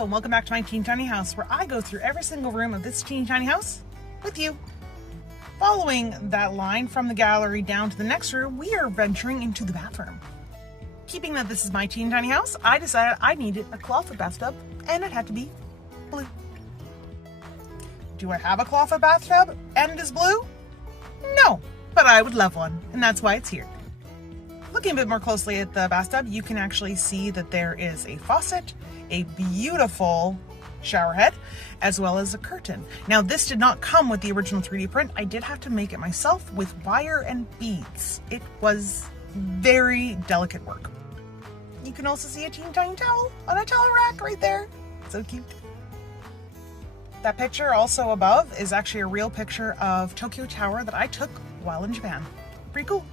Hello and welcome back to my teeny tiny house, where I go through every single room of this teeny tiny house with you. Following that line from the gallery down to the next room, we are venturing into the bathroom. Keeping that this is my teeny tiny house, I decided I needed a clawfoot bathtub, and it had to be blue. Do I have a clawfoot bathtub and it is blue? No, but I would love one, and that's why it's here. Looking a bit more closely at the bathtub, you can actually see that there is a faucet, a beautiful shower head, as well as a curtain. Now, this did not come with the original 3D print. I did have to make it myself with wire and beads. It was very delicate work. You can also see a teeny tiny towel on a towel rack right there. So cute. That picture also above is actually a real picture of Tokyo Tower that I took while in Japan. Pretty cool.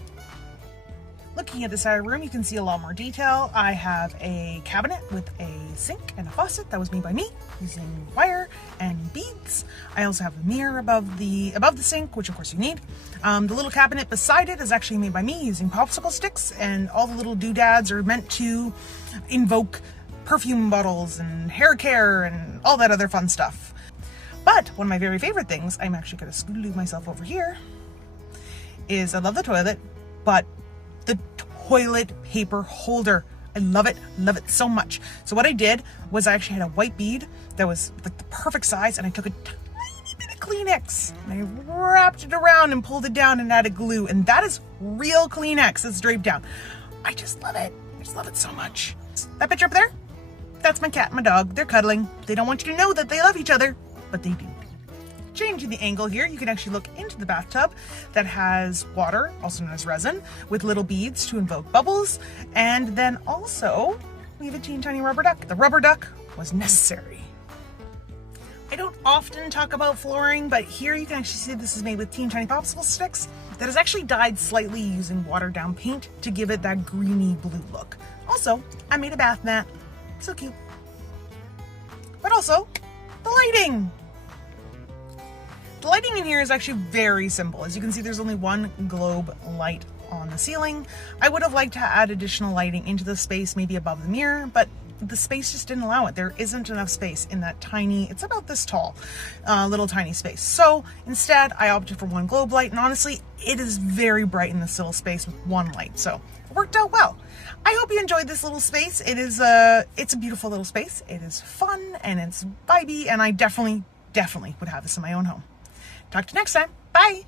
Looking at the side of the room, you can see a lot more detail. I have a cabinet with a sink and a faucet that was made by me using wire and beads. I also have a mirror above the sink, which of course you need. The little cabinet beside it is actually made by me using popsicle sticks, and all the little doodads are meant to invoke perfume bottles and hair care and all that other fun stuff. But one of my very favorite things, I'm actually going to scoot myself over here, is I love the toilet, but the toilet paper holder. I love it so much. So what I did was I actually had a white bead that was like the perfect size, and I took a tiny bit of Kleenex and I wrapped it around and pulled it down and added glue, and that is real Kleenex that's draped down. I just love it. I just love it so much. That picture up there, that's my cat and my dog. They're cuddling. They don't want you to know that they love each other, but they do. Changing the angle here, you can actually look into the bathtub that has water, also known as resin, with little beads to invoke bubbles. And then also, we have a teeny tiny rubber duck. The rubber duck was necessary. I don't often talk about flooring, but here you can actually see this is made with teeny tiny popsicle sticks that is actually dyed slightly using watered down paint to give it that greeny blue look. Also, I made a bath mat. So cute. But also, the lighting. The lighting in here is actually very simple. As you can see, there's only one globe light on the ceiling. I would have liked to add additional lighting into the space, maybe above the mirror, but the space just didn't allow it. There isn't enough space in that tiny, it's about this tall, little tiny space. So instead, I opted for one globe light, and honestly, it is very bright in this little space with one light, so it worked out well. I hope you enjoyed this little space. It's a beautiful little space. It is fun and it's vibey, and I definitely would have this in my own home. Talk to you next time. Bye.